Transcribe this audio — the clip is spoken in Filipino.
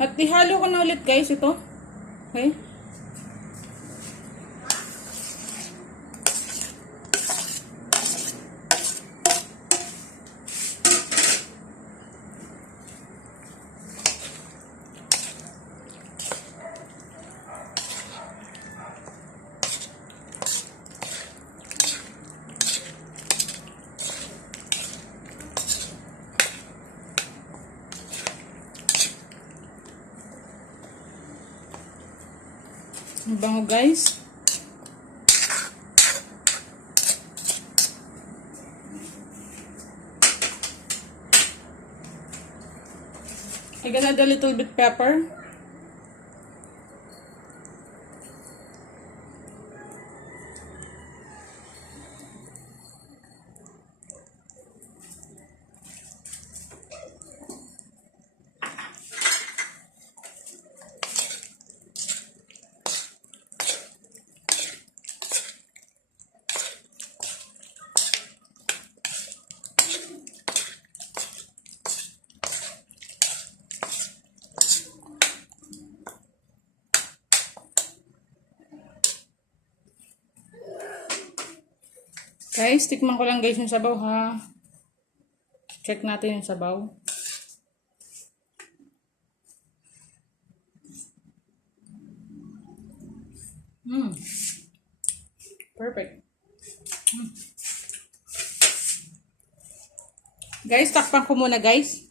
At ihalo ko na ulit guys ito. Okay. Ang bango guys. I'm gonna add a little bit pepper. Guys, tikman ko lang guys yung sabaw ha. Check natin yung sabaw. Perfect. Guys, takpan ko muna guys.